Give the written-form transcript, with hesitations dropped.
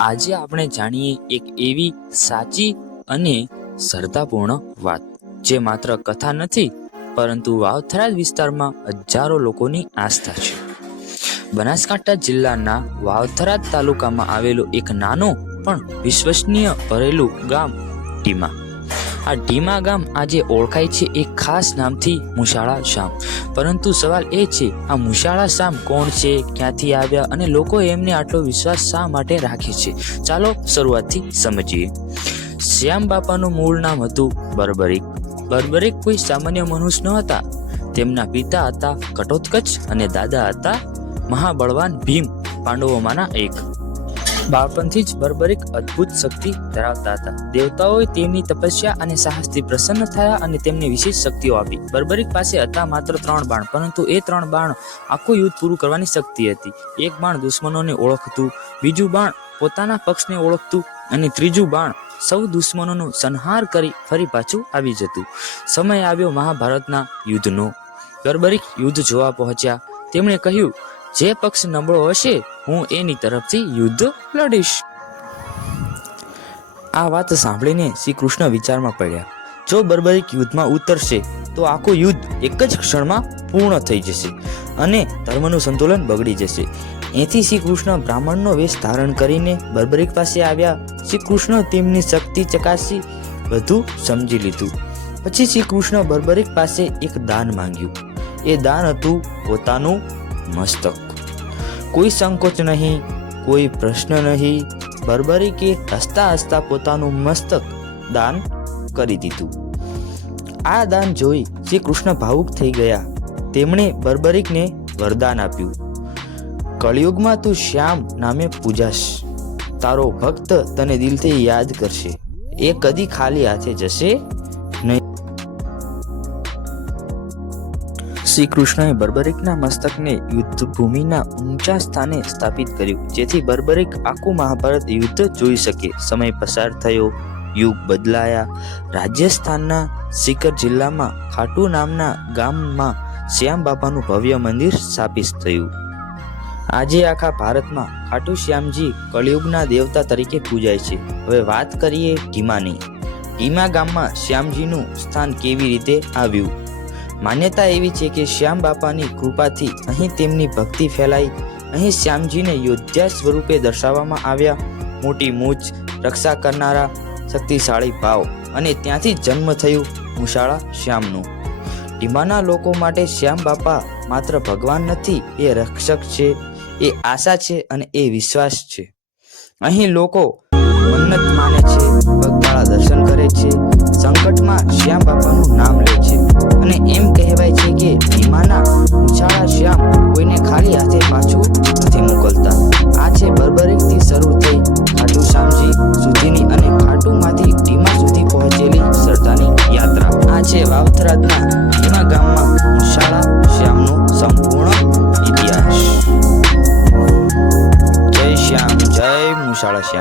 આજે આપણે જાણીએ એક એવી સાચી અને શ્રદ્ધાપૂર્ણ વાત જે માત્ર કથા નથી પરંતુ વાવથરા વિસ્તારમાં હજારો લોકોની આસ્થા છે। બનાસકાંઠા જિલ્લાના વાવથરા તાલુકામાં આવેલું એક નાનું પણ વિશ્વસનીય ભરેલું ગામ ટીમા। આ ટીમા ગામ આજે ઓળખાય છે એક ખાસ નામથી મુશાળા શામ। પરંતુ સવાલ એ છે, આ મુશાળા શામ કોણ છે, ક્યાંથી આવ્યા અને લોકો એમને આટલો વિશ્વાસ શા માટે રાખે છે? ચાલો શરૂઆતથી સમજીએ। શ્યામ બાપાનું મૂળ નામ હતું બર્બરીક। બર્બરીક કોઈ સામાન્ય મનુષ્ય ન હતા। તેમના પિતા હતા ઘટોત્કચ અને દાદા હતા મહાબળવાન ભીમ પાંડવોમાંના એક। બાળપણથી જ બર્બરીક અદ્ભુત શક્તિ ધરાવતા હતા। દેવતાઓએ તેમની તપસ્યા અને સાહસથી પ્રસન્ન થયા અને તેમને વિશેષ શક્તિઓ આપી। બર્બરીક પાસે હતા માત્ર 3 બાણ, પરંતુ એ 3 બાણ આખું યુદ્ધ પૂરું કરવાની શક્તિ હતી। એક બાણ દુશ્મનોને ઓળખતું, બીજું બાણ પોતાના પક્ષને ઓળખતું અને ત્રીજું બાણ સૌ દુશ્મનોનો સંહાર કરી ફરી પાછું આવી જતું। સમય આવ્યો મહાભારતના યુદ્ધનો। બર્બરીક યુદ્ધ જોવા પહોંચ્યા। તેમણે કહ્યું, જે પક્ષ નબળો હશે હું એની તરફથી યુદ્ધ લડીશ। આ વાત સાંભળીને શ્રી કૃષ્ણ વિચારમાં પડ્યા। જો બર્બરીક યુદ્ધમાં ઉતરશે તો આખું યુદ્ધ એક જ ક્ષણમાં પૂર્ણ થઈ જશે અને ધર્મનું સંતુલન બગડી જશે। એથી શ્રી કૃષ્ણ બ્રાહ્મણનો વેશ ધારણ કરીને બર્બરીક પાસે આવ્યા। શ્રી કૃષ્ણ તેમની શક્તિ ચકાસી બધું સમજી લીધું। પછી શ્રી કૃષ્ણ બર્બરીક પાસે એક દાન માંગ્યું। એ દાન હતું પોતાનું મસ્તક। કોઈ સંકોચ નહીં, કોઈ પ્રશ્ન નહીં। બર્બરીકે હસતા હસતા પોતાનું મસ્તક દાન કરી દીધું। આ દાન જોઈ શ્રી કૃષ્ણ ભાવુક થઈ ગયા। તેમણે બર્બરીકને વરદાન આપ્યું, કળિયુગમાં તું શ્યામ નામે પૂજાશ। તારો ભક્ત તને દિલથી યાદ કરશે, એ કદી ખાલી હાથે જશે નહીં। શ્રી કૃષ્ણએ બર્બરીકના મસ્તકને યુદ્ધ ભૂમિના ઊંચા સ્થાને સ્થાપિત કર્યું, જેથી બર્બરીક આખું મહાભારત યુદ્ધ જોઈ શકે। સમય પસાર થયો, યુગ બદલાયા। રાજસ્થાનના સીકર જિલ્લામાં ખાટુ નામના ગામમાં શ્યામ બાપાનું ભવ્ય મંદિર સ્થાપિત થયું। આજે આખા ભારતમાં ખાટુ શ્યામજી કળિયુગના દેવતા તરીકે પૂજાય છે। હવે વાત કરીએ ટીમાની। ટીમા ગામમાં શ્યામજીનું સ્થાન કેવી રીતે આવ્યું? માન્યતા એવી છે કે શ્યામ બાપાની કૃપાથી અહીં તેમની ભક્તિ ફેલાઈ। અહીં શ્યામજીને યોદ્ધા સ્વરૂપે દર્શાવવામાં આવ્યા। મોટી મૂછ, રક્ષા કરનારા, શક્તિશાળી ભાવ અને ત્યાંથી જન્મ થયું મુશાળા શ્યામનું। ટીમાના લોકો માટે શ્યામ બાપા માત્ર ભગવાન નથી, એ રક્ષક છે, એ આશા છે અને એ વિશ્વાસ છે। અહીં લોકો મન્નત માને છે, પગપાળા દર્શન કરે છે, સંકટમાં શ્યામ બાપાનું નામ લે છે અને એમ કહેવાય છે કે ટીમાના મુશાળા શ્યામ કોઈને ખાલી હાથે પાછું નથી મોકલતા। આ છે બર્બરીકથી શરૂ થઈ ખાટુ શ્યામજી સુધીની અને ખાટુમાંથી ટીમા સુધી પહોંચેલી શ્રદ્ધાની યાત્રા। આ છે વાવથરાના ટીમા ગામમાં મુશાળા શ્યામનો સંપૂર્ણ ઇતિહાસ। જય શ્યામ, જય મુશાળા શ્યામ।